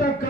একটা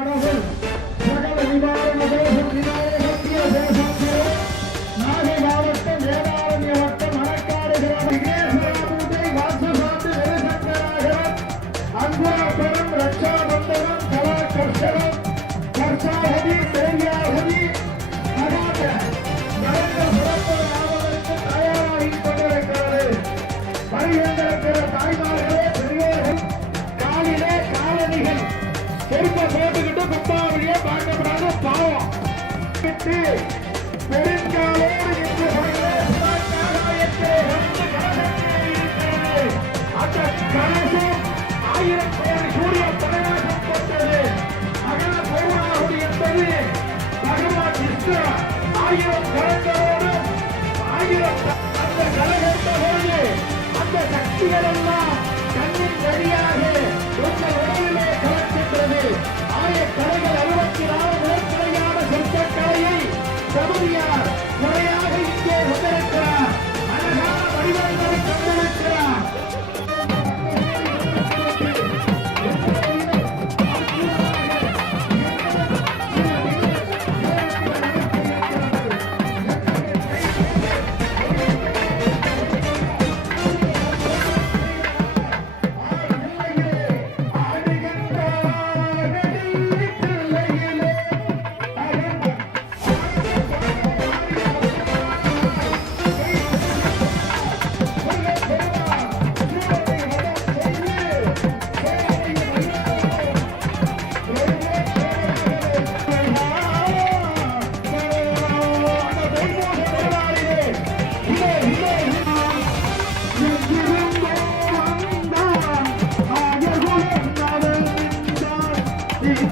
Hey.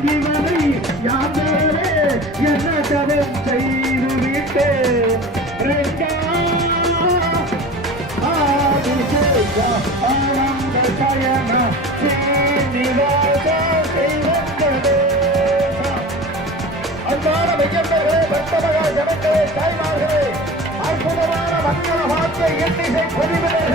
இவனை யாதோரே என்ன தவம் செய்து விட்டு? ஆனந்த பயண சீனிவாசா செய்வந்ததே அன்பான வையந்தர்களே பக்தமகா தாய்மார்களே அற்புதமான மங்கள வாக்கிய எண்ணிகை பொறிவிலே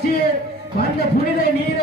ಕಳಿಸಿ வந்த புனித ನೀರು